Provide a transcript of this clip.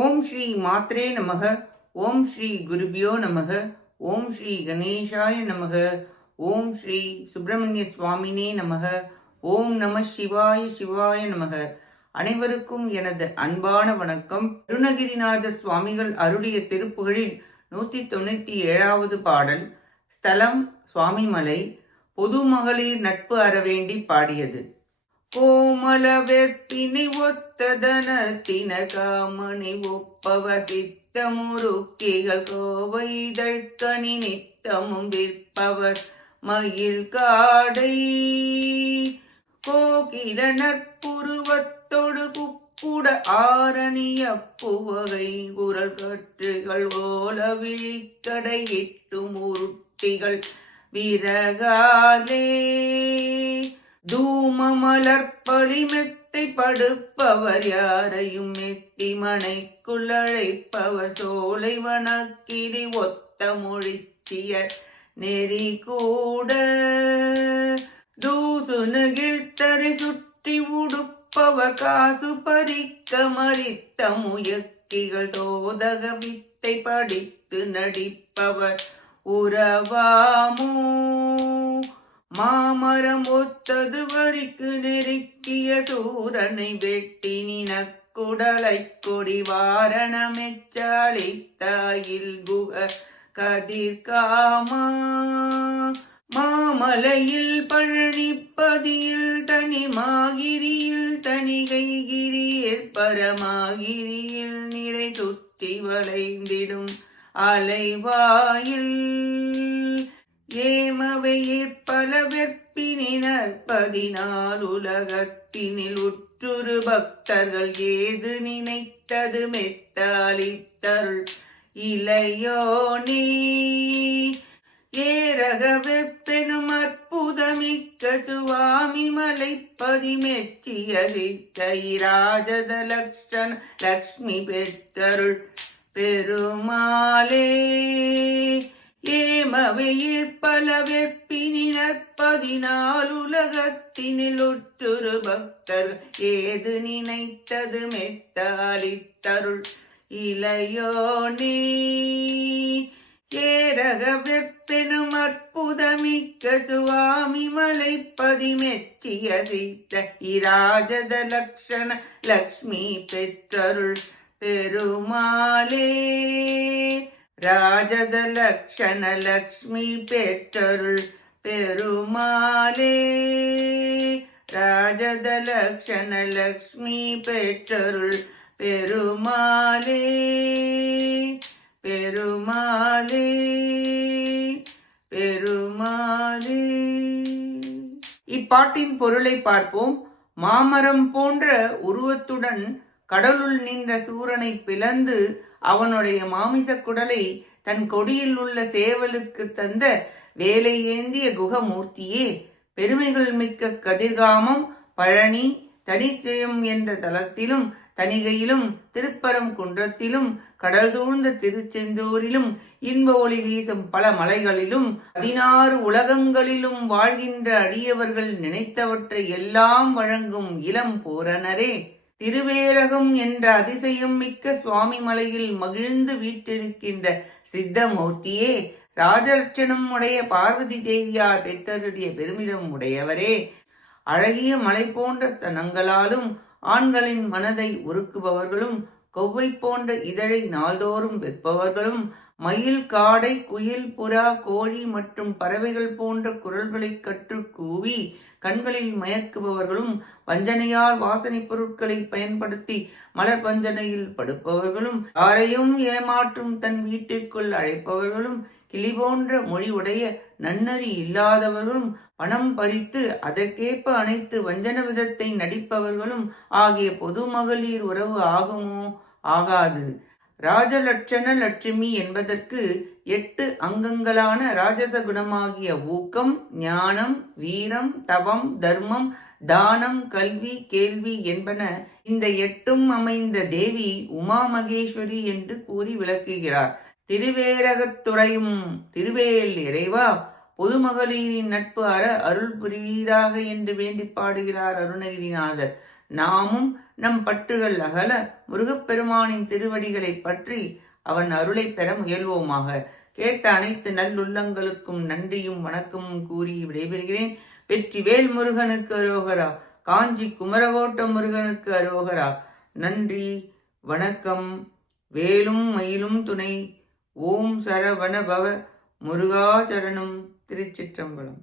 ஓம் ஸ்ரீ மாத்ரே நமக. ஓம் ஸ்ரீ குருபியோ நமக. ஓம் ஸ்ரீ கணேசாய நமக. ஓம் ஸ்ரீ சுப்பிரமணிய சுவாமினே நமக. ஓம் நம சிவாய சிவாய நமக. அனைவருக்கும் எனது அன்பான வணக்கம். அருணகிரிநாத சுவாமிகள் அருளிய திருப்புகழில் 197வது பாடல். ஸ்தலம் சுவாமிமலை. பொது மகளிர் நட்பு அறவேண்டி பாடியது. கோமல வெப்பினை ஒத்ததனத்தின காமனை ஒப்பவ சித்தமுருக்கிகள் கோவைதழ்கனி நித்தமும் விற்பவர் மயில் காடை கோகில நற்புருவத்தொடு குக்குட ஆரணிய புவகை குரல் கற்றுகள் ஓல விழிக்கடை இட்டு முருட்டிகள் விரகாலே தூமமலர்பலி மெத்தை படுப்பவர் யாரையும் மெட்டி மனைக்குள் அழைப்பவர் சோலை வனக்கிரி ஒத்த மொழிச்சிய நெறி கூட தூசுனுகிழ்த்தரை சுற்றி உடுப்பவர் காசு பறிக்க மறித்த முயற்சிகள் தோதக வித்தை படித்து நடிப்பவர் உறவாமோ மாமரம் ஒத்தது வரிக்கு நெருக்கிய சூரனை வெட்டினி நக்குடலை கொடி வாரணமெச்சாளித்தாயில் குக கதிர்காமா மாமலையில் பழனிப்பதியில் தனிமாகிரியில் தனிகைகிரியில் பரமாகிரியில் நிறை சுற்றி வளைந்திடும் அலைவாயில் ஏமவையிற் பல வெற்பினினர் 14 உலகத்தினில் உற்றுரு பக்தர்கள் ஏது நினைத்தது மெத்தாளித்தருள் இளையோனே ஏரக வெப்பெனும் அற்புதமிக்க சுவாமி மலைப்பதி மெச்சியதித்த இராஜத லக்ஷண லக்ஷ்மி பெற்றருள் பெருமாளே ஏமவையிற் பல வெப்பினினர் 14 உலகத்தினில் உற்றுரு பக்தர் ஏது நினைத்தது மெத்தாளித்தருள் இளையோனே ஏரக வெப்பெனும் அற்புதமிக்க சுவாமி மலைப்பதி மெச்சிய சித்த இராஜத லக்ஷண லக்ஷ்மி பெற்றருள் பெருமாளே ராஜத லக்ஷண லக்ஷ்மி பெற்றருள் பெருமாளே ராஜத லக்ஷண லக்ஷ்மி பெற்றருள் பெருமாளே பெருமாளே பெருமாளே. இப்பாட்டின் பொருளை பார்ப்போம். மாமரம் போன்ற உருவத்துடன் கடலுள் நின்ற சூரனை பிளந்து அவனுடைய மாமிச குடலை தன் கொடியில் உள்ள சேவலுக்கு தந்த வேலை ஏந்திய குகமூர்த்தியே, பெருமைகள் மிக்க கதிர்காமம், பழனி, தனிச்சயம் என்ற தலத்திலும் தணிகையிலும் திருப்பரம் குன்றத்திலும் கடல் சூழ்ந்த திருச்செந்தூரிலும் இன்ப ஒளி வீசும் பல மலைகளிலும் 16 உலகங்களிலும் வாழ்கின்ற அடியவர்கள் நினைத்தவற்றை எல்லாம் வழங்கும் இளம் பூரணரே, திருவேரகம் என்ற அதிசயம் மிக்க சுவாமி மலையில் மகிழ்ந்து வீற்றிருக்கின்ற சித்தமூர்த்தியே, ராஜலட்சணம் உடைய பார்வதி தேவியார் பெற்றருடைய பெருமிதம் உடையவரே, அழகிய மலை போன்ற ஸ்தனங்களாலும் ஆண்களின் மனதை உருக்குபவர்களும் கொவ்வை போன்ற இதழை நாள்தோறும் வெற்பவர்களும் மயில், காடை, குயில், புறா, கோழி மற்றும் பறவைகள் போன்ற குரல்களை கற்று கூவி கண்களில் மயக்குபவர்களும் வஞ்சனையால் வாசனை பொருட்களை பயன்படுத்தி மலர் பஞ்சனையில் படுப்பவர்களும் யாரையும் ஏமாற்றும் தன் வீட்டிற்குள் அழைப்பவர்களும் கிளி போன்ற மொழி உடைய நன்னறி இல்லாதவர்களும் பணம் பறித்து அதற்கேற்ப அனைத்து வஞ்சன விதத்தை நடிப்பவர்களும் ஆகிய பொது மகளிர் உறவு ஆகுமோ? ஆகாது. ராஜலட்சண லட்சுமி என்பதற்கு 8 அங்கங்களான ராஜச குணமாகிய ஊக்கம், ஞானம், வீரம், தவம், தர்மம், தானம், கல்வி, கேள்வி என்பன இந்த 8ம் அமைந்த தேவி உமா மகேஸ்வரி என்று கூறி விளக்குகிறார். திருவேரகத்துறையும் திருவேல் இறைவா, பொதுமகளிரின் நட்பு அற அருள் புரிவீராக என்று வேண்டி பாடுகிறார் அருணகிரிநாதர். நாமும் நம் பற்றுகள் அகல முருகப்பெருமானின் திருவடிகளை பற்றி அவன் அருளை பெற முயல்வோமாக. கேட்ட அனைத்து நல்லுள்ளங்களுக்கும் நன்றியும் வணக்கமும் கூறி விடைபெறுகிறேன். வெற்றிவேல் முருகனுக்கு அரோகரா. காஞ்சி குமரகோட்ட முருகனுக்கு அரோகரா. நன்றி, வணக்கம். வேலும் மயிலும் துணை. ஓம் சரவண பவ. முருகாச்சரணம். திருச்சிற்றம்பலம்.